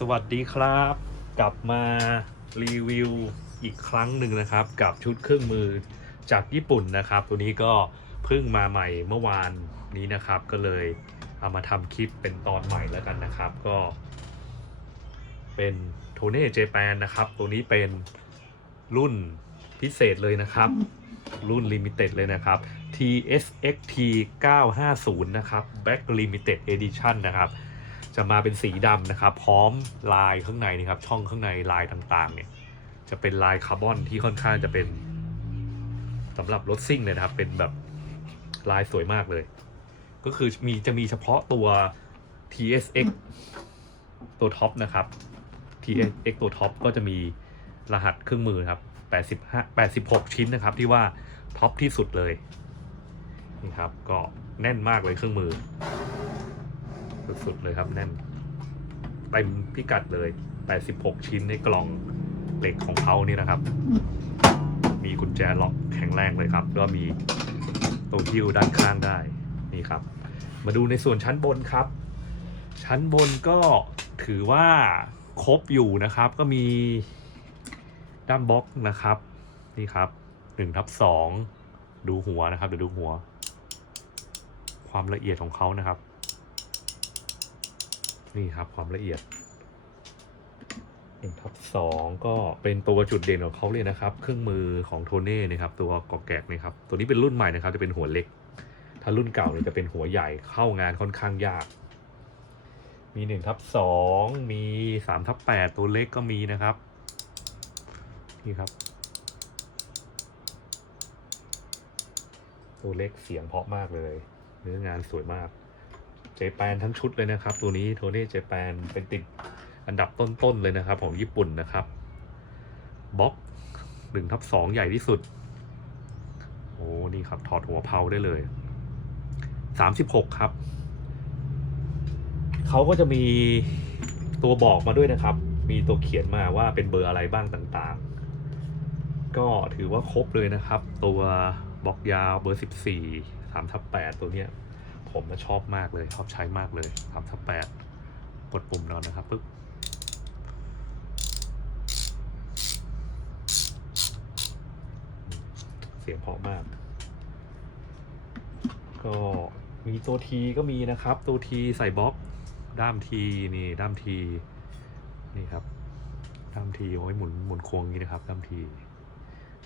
สวัสดีครับ กลับมารีวิวอีกครั้งหนึ่งนะครับ กับชุดเครื่องมือจากญี่ปุ่นนะครับ ตัวนี้ก็เพิ่งมาใหม่เมื่อวานนี้นะครับ ก็เลยเอามาทำคลิปเป็นตอนใหม่แล้วกันนะครับ ก็ เป็นโทเน่เจแปนนะครับ ตัวนี้เป็นรุ่นพิเศษเลยนะครับ รุ่น Limited เลยนะครับ TSXT 950 นะครับ Back Limited Edition นะครับ จะมาเป็นสีดำนะครับ พร้อมลายข้างในนี่ครับ ช่องข้างในลายต่างๆ เนี่ย จะเป็นลายคาร์บอนที่ค่อนข้างจะเป็นสำหรับรถซิ่งเลยนะครับ เป็นแบบลายสวยมากเลย ก็คือมีจะมีเฉพาะตัว TSX ตัวท็อปนะครับ TSX ตัวท็อปก็จะมีรหัสเครื่องมือครับ85 86 ชิ้นนะครับ ที่ว่าท็อปที่สุดเลยนี่ครับ ก็แน่นมากเลยเครื่องมือ สุดๆเลยครับแน่นเต็มพิกัดเลย 86 ชิ้นในกล่องเหล็กของเขานี่นะครับ มีกุญแจล็อกแข็งแรงเลยครับ ก็มีตัวฮิวด้านข้างได้นี่ครับ มาดูในส่วนชั้นบนครับ ชั้นบนก็ถือว่าครบอยู่นะครับ ก็มีด้ามบล็อกนะครับนี่ครับ1ทับ2ดูหัวนะครับเดี๋ยวดูหัว ความละเอียดของเขานะครับ นี่ครับความละเอียด1ทับ2ก็เป็นตัวจุดเด่นของเขาเลยนะครับ เครื่องมือของโทเน่นะครับ ตัวกอกแกกนี่ครับ ตัวนี้เป็นรุ่นใหม่นะครับ จะเป็นหัวเล็ก ถ้ารุ่นเก่าเนี่ยจะเป็นหัวใหญ่เข้างานค่อนข้างยาก มี1ทับ2มี3ทับ8ตัวเล็กก็มีนะครับ นี่ครับ ตัวเล็กเสียงเพราะมากเลย เนื้องานสวยมาก เจแปนทั้งชุดเลยนะครับ ตัวนี้โทเน่เจแปนเป็นติดอันดับต้นๆเลยนะครับ ของญี่ปุ่นนะครับบล็อกหนึ่งทับสองใหญ่ที่สุด โอ้นี่ครับถอดหัวเพาได้เลยสามสิบหกครับ เขาก็จะมีตัวบอกมาด้วยนะครับ มีตัวเขียนมาว่าเป็นเบอร์อะไรบ้างต่างๆ ก็ถือว่าครบเลยนะครับ ตัวบล็อกยาวเบอร์สิบสี่สามทับแปดตัวเนี้ย ผมมาชอบมากเลย ชอบใช้มากเลยสามทับแปดกดปุ่มนอนนะครับปึ๊บเสียงเพราะมาก ก็มีตัวทีก็มีนะครับ ตัวทีใส่บล็อกด้ามทีนี่ด้ามทีนี่ครับด้ามทีโอ้ยหมุนหมุนควงอย่างนี้นะครับด้ามที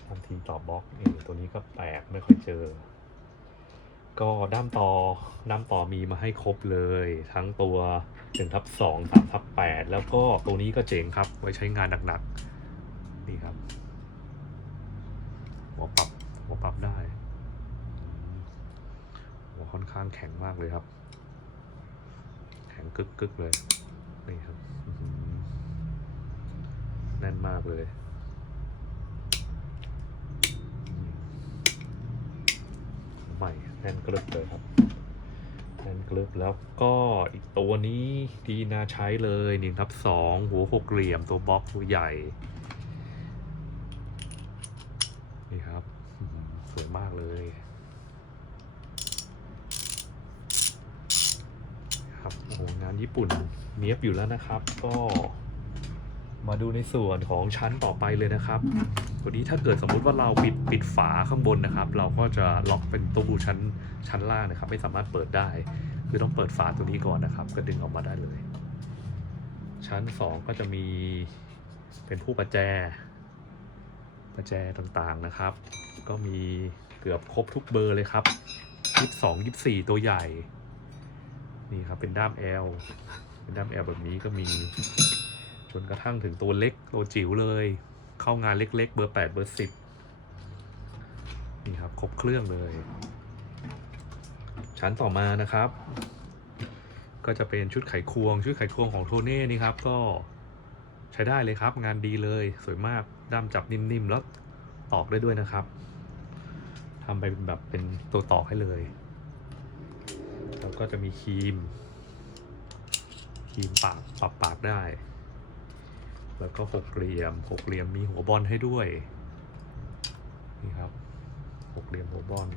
ด้ามทีต่อบล็อกนี่ตัวนี้ก็แปลกไม่ค่อยเจอ ก็ด้ามต่อด้ามต่อมีมาให้ครบเลย ทั้งตัว1ทับ2 3ทับ8แล้วก็ตัวนี้ก็เจ๋งครับ ไว้ใช้งานหนักๆ นี่ครับ หัวปรับหัวปรับได้ หัวค่อนข้างแข็งมากเลยครับ แข็งกึกๆเลย นี่ครับ แน่นมากเลย ใหม่แน่นกรึบเลยครับแน่นกรึบแล้วก็อีกตัวนี้ดีน่าใช้เลยหนึ่งทับสองหัวหกเหลี่ยมตัวบล็อกตัวใหญ่นี่ครับสวยมากเลยครับโอ้โหงานญี่ปุ่นเนี้ยบอยู่แล้วนะครับ ก็ มาดูในส่วนของชั้นต่อไปเลยนะครับตัวนี้ถ้าเกิดสมมุติว่าเราปิดปิดฝาข้างบนนะครับ เราก็จะล็อกเป็นตู้ชั้นชั้นล่างนะครับ ไม่สามารถเปิดได้ คือต้องเปิดฝาตัวนี้ก่อนนะครับ ก็ดึงออกมาได้เลย ชั้นสองก็จะมีเป็นผู้ประแจประแจต่างๆนะครับ ก็มีเกือบครบทุกเบอร์เลยครับยี่สองยี่สี่ตัวใหญ่ นี่ครับเป็นด้าม L เป็นด้าม L แบบนี้ก็มี จนกระทั่งถึงตัวเล็กตัวจิ๋วเลย เข้างานเล็ก ๆ เบอร์ 8 เบอร์ 10 นี่ครับ ครบเครื่องเลย ชั้นต่อมานะครับ ก็จะเป็นชุดไขควง ชุดไขควงของโทเน่นี่ครับ ก็ใช้ได้เลยครับ งานดีเลย สวยมากด้ามจับนิ่มๆ แล้วตอกได้ด้วยนะครับทำไปเป็นแบบเป็นตัวตอกให้เลย แล้วก็จะมีครีมครีมปากปรับปากได้ แล้วก็หกเหลี่ยมหกเหลี่ยมมีหัวบอลให้ด้วย นี่ครับหกเหลี่ยมหัวบอล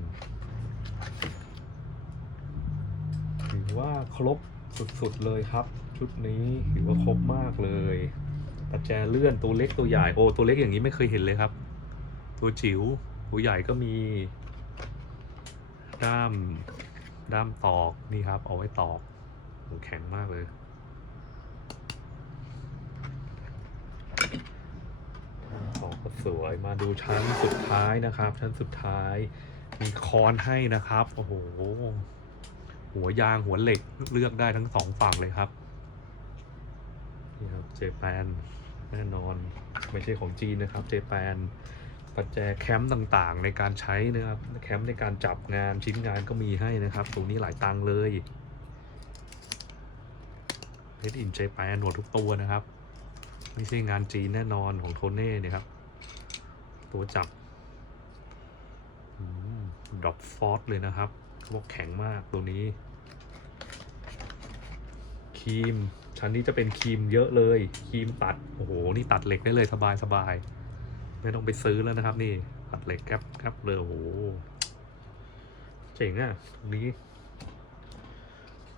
ถือว่าครบสุดๆเลยครับ ชุดนี้ถือว่าครบมากเลยประแจเลื่อนตัวเล็กตัวใหญ่โอ้ตัวเล็กอย่างนี้ไม่เคยเห็นเลยครับ ตัวจิ๋วตัวใหญ่ก็มี ด้ามด้ามตอกนี่ครับ เอาไว้ตอกโหแข็งมากเลย ตอกก็ สวยมาดูชั้นสุดท้ายนะครับ ชั้นสุดท้าย มีคอนให้นะครับโอ้โหหัวยางหัวเหล็กเลือกได้ทั้งสองฝั่งเลยครับนี่ครับเจแปนแน่นอนไม่ใช่ของจีนนะครับเจแปนปัจแจแคมป์ต่างๆ ในการใช้นะครับแคมป์ในการจับงานชิ้นงานก็มีให้นะครับตรงนี้หลายตังเลยเพชรอินเจแปนหนวดทุกตัวนะครับ ไม่ใช่งานจีนแน่นอนของโทเน่เนี่ยครับ ตัวจับดรอปฟอสเลยนะครับเขาบอกแข็งมากตัวนี้ครีม ชั้นนี้จะเป็นครีมเยอะเลยครีมตัด โอ้โห นี่ตัดเหล็กได้เลยสบายสบายไม่ต้องไปซื้อแล้วนะครับ นี่ตัดเหล็กแก๊บแก๊บเลยโอ้โหเจ๋งอะตรงนี้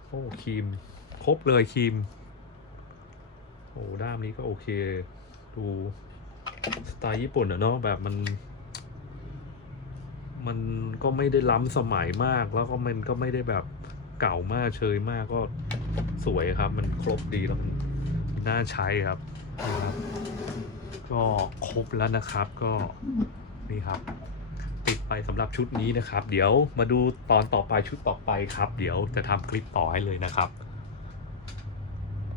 โอ้ครีม ครบเลยครีมโอ้ด้ามนี้ก็โอเค ดู สไตล์ญี่ปุ่นอะเนาะแบบมัน มันก็ไม่ได้ล้ำสมัยมาก แล้วก็มันก็ไม่ได้แบบเก่ามากเชยมากก็สวยครับ มันครบดีแล้วมันน่าใช้ครับนะครับก็ครบแล้วนะครับก็นี่ครับติดไปสำหรับชุดนี้นะครับ เดี๋ยวมาดูตอนต่อไปชุดต่อไปครับ เดี๋ยวจะทำคลิปต่อให้เลยนะครับ